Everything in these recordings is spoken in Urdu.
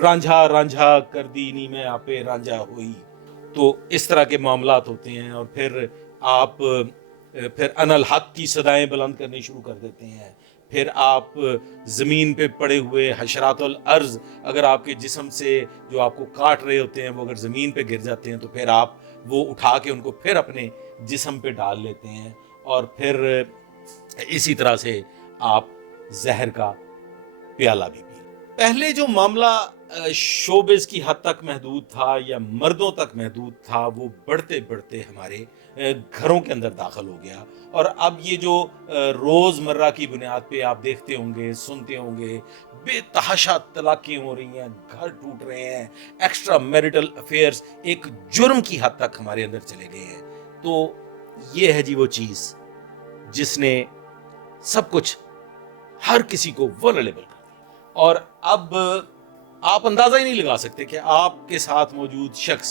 رانجھا رانجھا کر دینی میں آپے رانجھا ہوئی، تو اس طرح کے معاملات ہوتے ہیں. اور پھر آپ پھر ان الحق کی صدائیں بلند کرنی شروع کر دیتے ہیں. پھر آپ زمین پہ پڑے ہوئے حشرات الارض، اگر آپ کے جسم سے جو آپ کو کاٹ رہے ہوتے ہیں وہ اگر زمین پہ گر جاتے ہیں تو پھر آپ وہ اٹھا کے ان کو پھر اپنے جسم پہ ڈال لیتے ہیں. اور پھر اسی طرح سے آپ زہر کا پیالہ بھی پی. پہلے جو معاملہ شوبز کی حد تک محدود تھا یا مردوں تک محدود تھا، وہ بڑھتے بڑھتے ہمارے گھروں کے اندر داخل ہو گیا. اور اب یہ جو روز مرہ کی بنیاد پہ آپ دیکھتے ہوں گے، سنتے ہوں گے، بے تحاشا طلاقیں ہو رہی ہیں، گھر ٹوٹ رہے ہیں، ایکسٹرا میریٹل افیئرز ایک جرم کی حد تک ہمارے اندر چلے گئے ہیں. تو یہ ہے جی وہ چیز جس نے سب کچھ ہر کسی کو ولنریبل کر دیا. اور اب آپ اندازہ ہی نہیں لگا سکتے کہ آپ کے ساتھ موجود شخص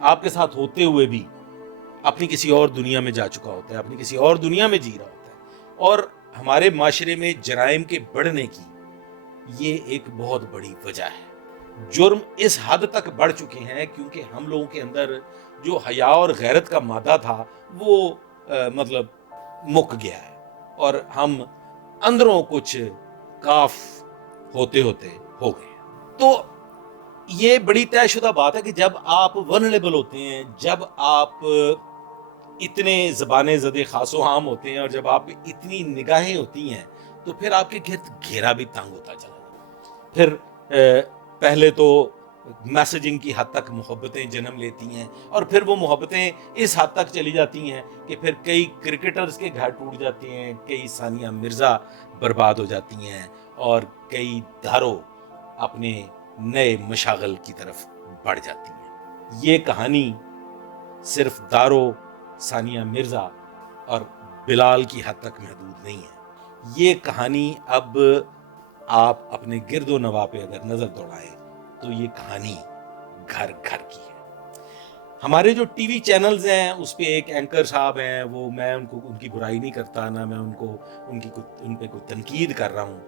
آپ کے ساتھ ہوتے ہوئے بھی اپنی کسی اور دنیا میں جا چکا ہوتا ہے، اپنی کسی اور دنیا میں جی رہا ہوتا ہے. اور ہمارے معاشرے میں جرائم کے بڑھنے کی یہ ایک بہت بڑی وجہ ہے. جرم اس حد تک بڑھ چکے ہیں کیونکہ ہم لوگوں کے اندر جو حیا اور غیرت کا مادہ تھا وہ مطلب مک گیا ہے، اور ہم اندروں کچھ کاف ہوتے ہوتے ہو گئے. تو یہ بڑی طے شدہ بات ہے کہ جب آپ ولنریبل ہوتے ہیں، جب آپ اتنے زبانیں زدے خاص و عام ہوتے ہیں، اور جب آپ اتنی نگاہیں ہوتی ہیں، تو پھر آپ کے گرد گھیرا بھی تنگ ہوتا چلا جاتا. پھر پہلے تو میسجنگ کی حد تک محبتیں جنم لیتی ہیں، اور پھر وہ محبتیں اس حد تک چلی جاتی ہیں کہ پھر کئی کرکٹرز کے گھر ٹوٹ جاتے ہیں، کئی ثانیہ مرزا برباد ہو جاتی ہیں، اور کئی داروں اپنے نئے مشاغل کی طرف بڑھ جاتی ہیں. یہ کہانی صرف دارو، ثانیہ مرزا اور بلال کی حد تک محدود نہیں ہے. یہ کہانی اب آپ اپنے گرد و نواح پہ اگر نظر دوڑائیں تو یہ کہانی گھر گھر کی ہے. ہمارے جو ٹی وی چینلز ہیں اس پہ ایک اینکر صاحب ہیں، وہ میں ان کی برائی نہیں کرتا، نہ میں ان پہ کوئی تنقید کر رہا ہوں.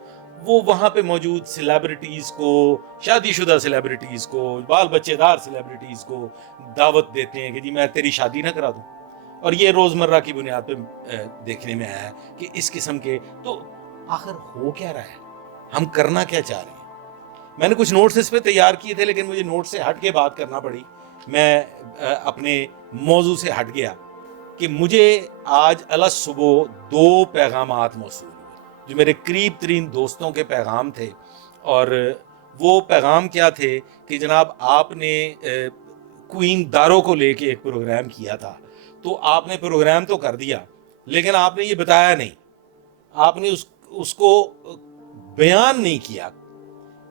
وہ وہاں پہ موجود سیلیبریٹیز کو، شادی شدہ سیلیبریٹیز کو، بال بچے دار سیلیبریٹیز کو دعوت دیتے ہیں کہ جی میں تیری شادی نہ کرا دوں. اور یہ روزمرہ کی بنیاد پہ دیکھنے میں آیا کہ اس قسم کے، تو آخر ہو کیا رہا ہے، ہم کرنا کیا چاہ رہے ہیں. میں نے کچھ نوٹس اس پہ تیار کیے تھے لیکن مجھے نوٹ سے ہٹ کے بات کرنا پڑی. میں اپنے موضوع سے ہٹ گیا کہ مجھے آج صبح 2 پیغامات موصول ہوئے جو میرے قریب ترین دوستوں کے پیغام تھے. اور وہ پیغام کیا تھے کہ جناب آپ نے کوئین دارو کو لے کے ایک پروگرام کیا تھا، تو آپ نے پروگرام تو کر دیا لیکن آپ نے یہ بتایا نہیں، آپ نے اس کو بیان نہیں کیا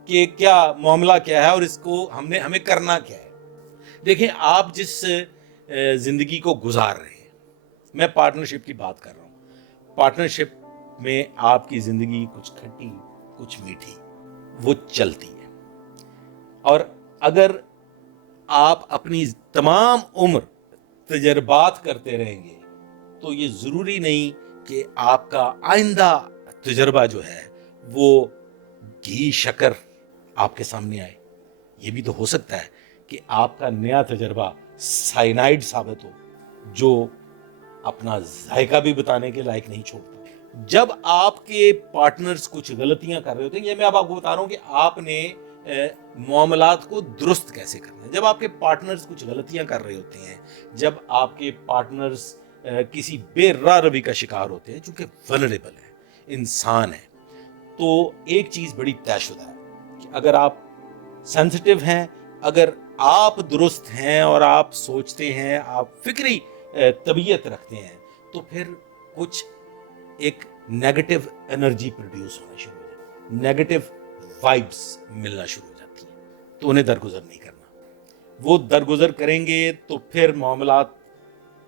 کہ کیا معاملہ کیا ہے اور اس کو ہمیں کرنا کیا ہے. دیکھیں آپ جس زندگی کو گزار رہے ہیں، میں پارٹنرشپ کی بات کر رہا ہوں، پارٹنرشپ میں آپ کی زندگی کچھ کھٹی کچھ میٹھی وہ چلتی ہے. اور اگر آپ اپنی تمام عمر تجربات کرتے رہیں گے تو یہ ضروری نہیں کہ آپ کا آئندہ تجربہ جو ہے وہ گھی شکر آپ کے سامنے آئے. یہ بھی تو ہو سکتا ہے کہ آپ کا نیا تجربہ سائنائڈ ثابت ہو جو اپنا ذائقہ بھی بتانے کے لائق نہیں چھوڑتا. جب آپ کے پارٹنرز کچھ غلطیاں کر رہے ہوتے ہیں، یہ میں اب آپ کو بتا رہا ہوں کہ آپ نے معاملات کو درست کیسے کرنا ہے. جب آپ کے پارٹنرز کچھ غلطیاں کر رہے ہوتے ہیں، جب آپ کے پارٹنرز کسی بے راہ روی کا شکار ہوتے ہیں، چونکہ ولنریبل ہے، انسان ہے، تو ایک چیز بڑی طے شدہ ہے کہ اگر آپ سینسٹیو ہیں، اگر آپ درست ہیں اور آپ سوچتے ہیں، آپ فکری طبیعت رکھتے ہیں، تو پھر کچھ ایک نیگیٹو انرجی پروڈیوس ہونا شروع ہو جاتی ہے، نیگیٹو وائبس ملنا شروع ہو جاتی ہیں. تو انہیں درگزر نہیں کرنا. وہ درگزر کریں گے تو پھر معاملات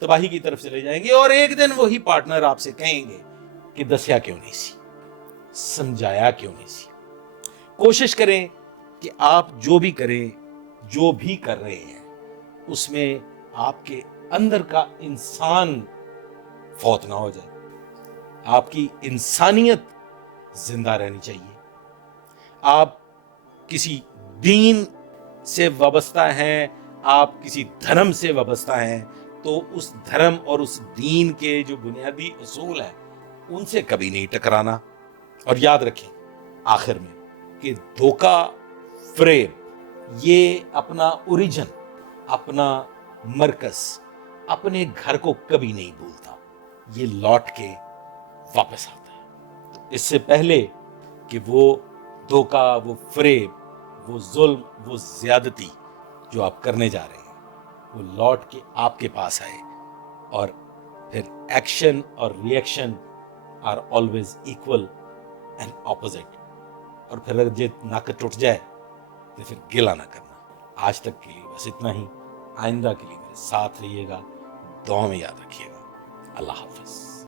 تباہی کی طرف چلے جائیں گے، اور ایک دن وہی پارٹنر آپ سے کہیں گے کہ دسیا کیوں نہیں سی، سمجھایا کیوں نہیں سی. کوشش کریں کہ آپ جو بھی کریں، جو بھی کر رہے ہیں، اس میں آپ کے اندر کا انسان فوت نہ ہو جائے، آپ کی انسانیت زندہ رہنی چاہیے. آپ کسی دین سے وابستہ ہیں، آپ کسی دھرم سے وابستہ ہیں، تو اس دھرم اور اس دین کے جو بنیادی اصول ہیں ان سے کبھی نہیں ٹکرانا۔ اور یاد رکھیں آخر میں کہ دھوکہ، فریب، یہ اپنا اوریجن، اپنا مرکز، اپنے گھر کو کبھی نہیں بھولتا، یہ لوٹ کے واپس آتا ہے۔ تو اس سے پہلے کہ وہ دھوکہ، وہ فریب، وہ ظلم، وہ زیادتی جو آپ کرنے جا رہے ہیں وہ لوٹ کے آپ کے پاس آئے، اور پھر ایکشن اور reaction are always equal and opposite, اور پھر اگر یہ ناک ٹوٹ جائے تو پھر گلا نہ کرنا۔ آج تک کے لیے بس اتنا ہی، آئندہ کے لیے میرے ساتھ رہیے گا، دعا میں یاد رکھیے گا۔ اللہ حافظ۔